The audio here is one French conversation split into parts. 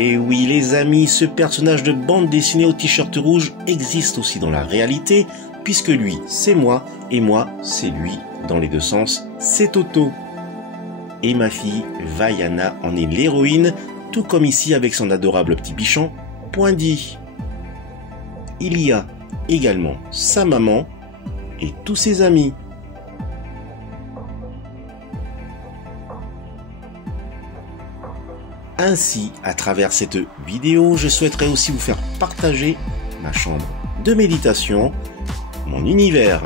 Et oui les amis, ce personnage de bande dessinée au t-shirt rouge existe aussi dans la réalité, puisque lui c'est moi, et moi c'est lui, dans les deux sens, c'est Toto. Et ma fille, Vaiana, en est l'héroïne, tout comme ici avec son adorable petit bichon, Poindy. Il y a également sa maman et tous ses amis. Ainsi, à travers cette vidéo, je souhaiterais aussi vous faire partager ma chambre de méditation, mon univers.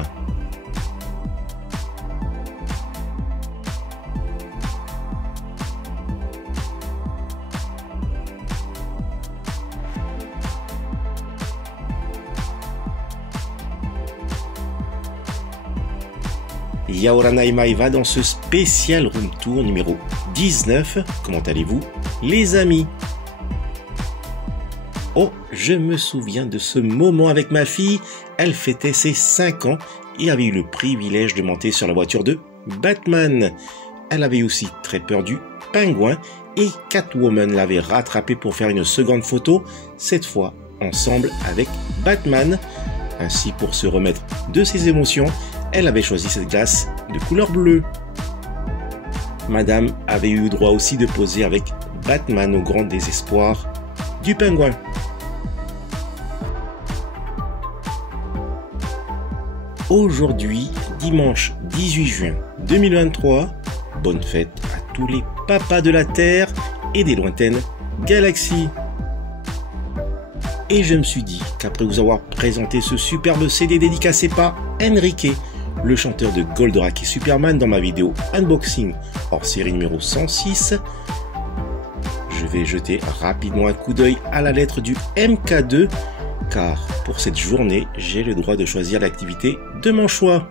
Yaora Naimai va dans ce spécial room tour numéro 19. Comment allez-vous, les amis? Oh, je me souviens de ce moment avec ma fille. Elle fêtait ses 5 ans et avait eu le privilège de monter sur la voiture de Batman. Elle avait aussi très peur du pingouin et Catwoman l'avait rattrapée pour faire une seconde photo, cette fois ensemble avec Batman. Ainsi, pour se remettre de ses émotions, elle avait choisi cette glace de couleur bleue. Madame avait eu droit aussi de poser avec Batman au grand désespoir du pingouin. Aujourd'hui, dimanche 18 juin 2023, bonne fête à tous les papas de la Terre et des lointaines galaxies. Et je me suis dit qu'après vous avoir présenté ce superbe CD dédicacé par Enrique, le chanteur de Goldorak et Superman dans ma vidéo unboxing hors série numéro 106, je vais jeter rapidement un coup d'œil à la lettre du MK2, car pour cette journée, j'ai le droit de choisir l'activité de mon choix.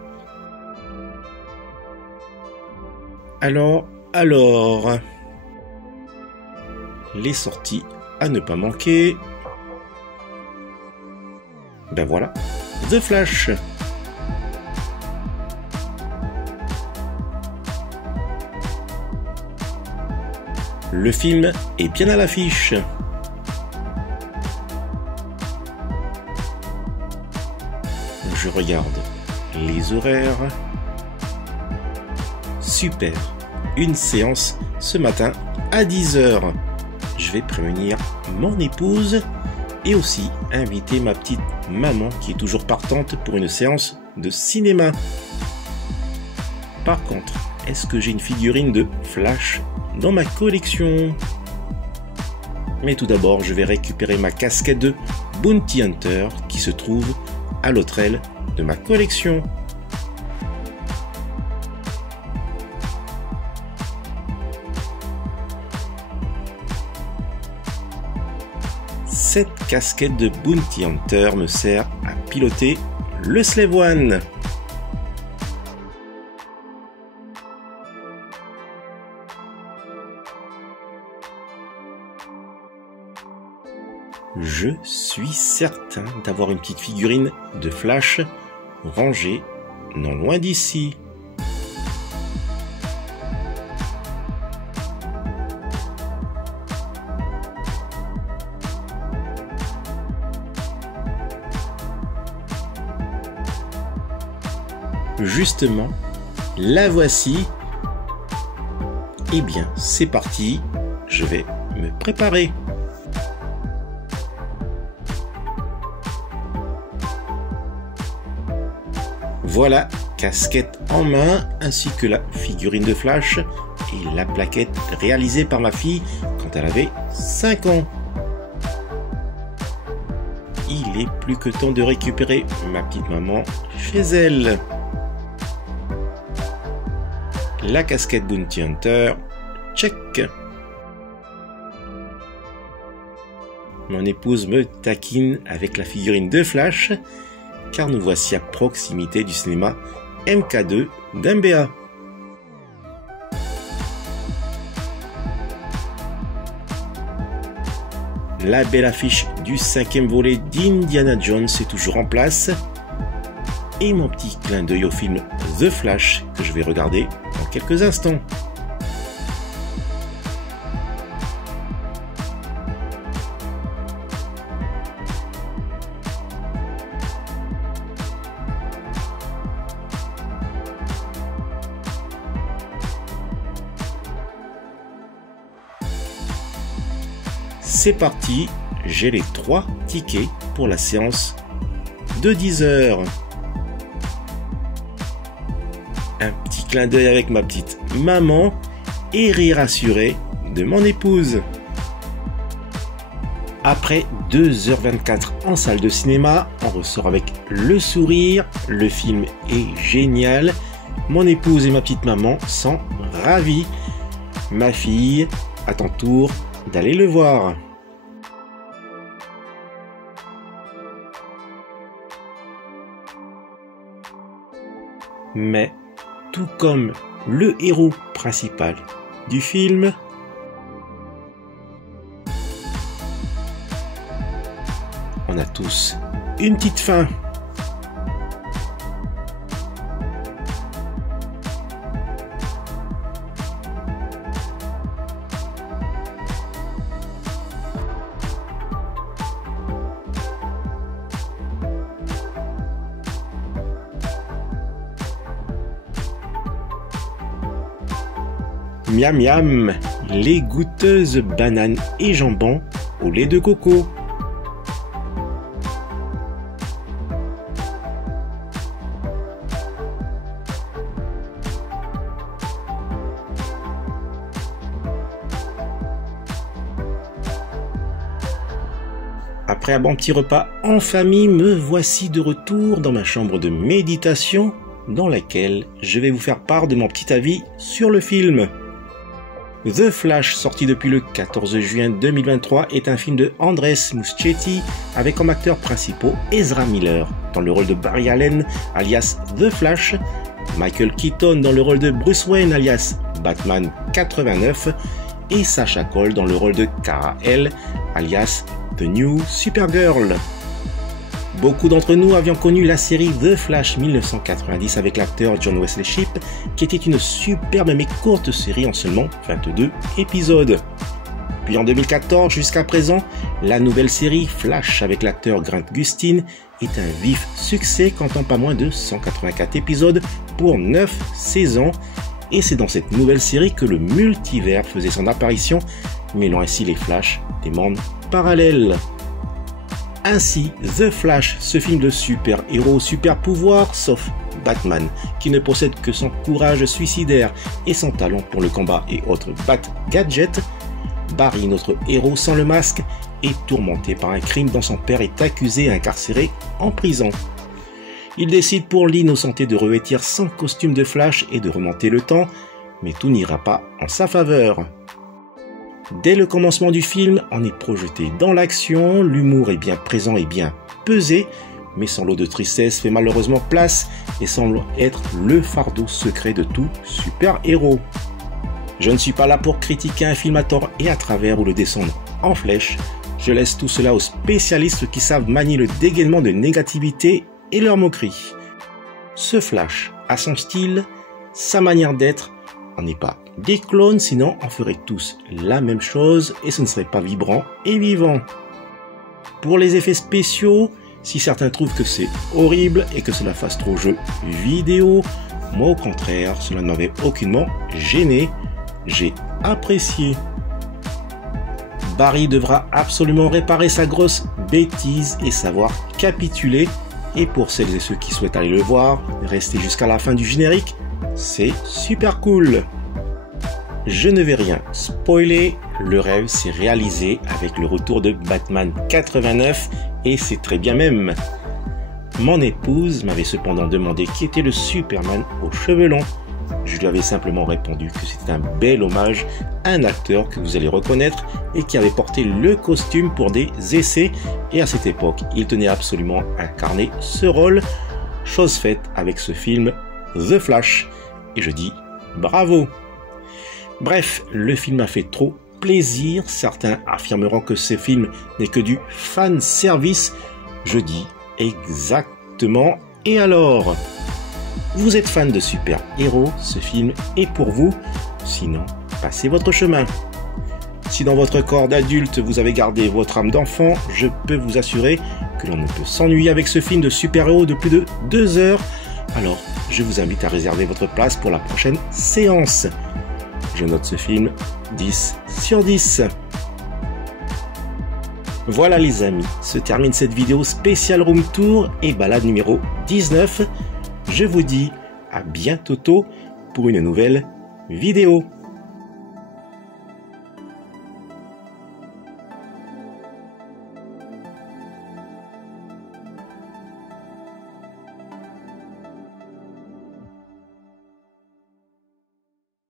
Alors, les sorties à ne pas manquer. Ben voilà, The Flash. Le film est bien à l'affiche. Je regarde les horaires. Super, une séance ce matin à 10 h. Je vais prévenir mon épouse et aussi inviter ma petite maman qui est toujours partante pour une séance de cinéma. Par contre, est-ce que j'ai une figurine de Flash dans ma collection? Mais tout d'abord, je vais récupérer ma casquette de Bounty Hunter qui se trouve à l'autre aile de ma collection. Cette casquette de Bounty Hunter me sert à piloter le Slave One. Je suis certain d'avoir une petite figurine de Flash rangée non loin d'ici. Justement, la voici. Eh bien, c'est parti. Je vais me préparer. Voilà, casquette en main, ainsi que la figurine de Flash et la plaquette réalisée par ma fille quand elle avait 5 ans. Il est plus que temps de récupérer ma petite maman chez elle. La casquette Bounty Hunter, check. Mon épouse me taquine avec la figurine de Flash, car nous voici à proximité du cinéma MK2 d'MBA. La belle affiche du 5e volet d'Indiana Jones est toujours en place. Et mon petit clin d'œil au film The Flash que je vais regarder dans quelques instants. c'est parti, j'ai les 3 tickets pour la séance de 10 h. Un petit clin d'œil avec ma petite maman et rire assuré de mon épouse. Après 2h24 en salle de cinéma, on ressort avec le sourire, le film est génial, mon épouse et ma petite maman sont ravis. Ma fille, à ton tour d'aller le voir. Mais, tout comme le héros principal du film, on a tous une petite faim. Miam miam, les goûteuses bananes et jambon au lait de coco. Après un bon petit repas en famille, me voici de retour dans ma chambre de méditation dans laquelle je vais vous faire part de mon petit avis sur le film. The Flash, sorti depuis le 14 juin 2023, est un film de Andrés Muschietti avec comme acteurs principaux Ezra Miller dans le rôle de Barry Allen alias The Flash, Michael Keaton dans le rôle de Bruce Wayne alias Batman 89 et Sasha Cole dans le rôle de Kara-El alias The New Supergirl. Beaucoup d'entre nous avions connu la série The Flash 1990 avec l'acteur John Wesley Shipp, qui était une superbe mais courte série en seulement 22 épisodes. Puis en 2014 jusqu'à présent, la nouvelle série Flash avec l'acteur Grant Gustin est un vif succès comptant pas moins de 184 épisodes pour 9 saisons, et c'est dans cette nouvelle série que le multivers faisait son apparition, mêlant ainsi les Flash des mondes parallèles. Ainsi, The Flash, ce film de super-héros super-pouvoirs, sauf Batman, qui ne possède que son courage suicidaire et son talent pour le combat et autres Bat-gadgets, Barry, notre héros sans le masque, est tourmenté par un crime dont son père est accusé et incarcéré en prison. Il décide pour l'innocenté de revêtir son costume de Flash et de remonter le temps, mais tout n'ira pas en sa faveur. Dès le commencement du film, on est projeté dans l'action, l'humour est bien présent et bien pesé, mais son lot de tristesse fait malheureusement place et semble être le fardeau secret de tout super-héros. Je ne suis pas là pour critiquer un film à tort et à travers ou le descendre en flèche, je laisse tout cela aux spécialistes qui savent manier le dégainement de négativité et leurs moqueries. Ce Flash a son style, sa manière d'être, on n'est pas des clones, sinon on ferait tous la même chose et ce ne serait pas vibrant et vivant. Pour les effets spéciaux, si certains trouvent que c'est horrible et que cela fasse trop jeu vidéo, moi au contraire, cela n'avait aucunement gêné, j'ai apprécié. Barry devra absolument réparer sa grosse bêtise et savoir capituler, et pour celles et ceux qui souhaitent aller le voir, restez jusqu'à la fin du générique, c'est super cool. Je ne vais rien spoiler, le rêve s'est réalisé avec le retour de Batman 89 et c'est très bien même. Mon épouse m'avait cependant demandé qui était le Superman aux cheveux longs. Je lui avais simplement répondu que c'était un bel hommage à un acteur que vous allez reconnaître et qui avait porté le costume pour des essais, et à cette époque il tenait absolument à incarner ce rôle, chose faite avec ce film The Flash, et je dis bravo. Bref, le film a fait trop plaisir, certains affirmeront que ce film n'est que du fan service, je dis exactement, et alors ? Vous êtes fan de super-héros, ce film est pour vous, sinon passez votre chemin. Si dans votre corps d'adulte vous avez gardé votre âme d'enfant, je peux vous assurer que l'on ne peut s'ennuyer avec ce film de super-héros de plus de 2 heures, alors je vous invite à réserver votre place pour la prochaine séance. Je note ce film 10 sur 10. Voilà les amis, se termine cette vidéo spéciale room tour et balade numéro 19. Je vous dis à bientôt pour une nouvelle vidéo.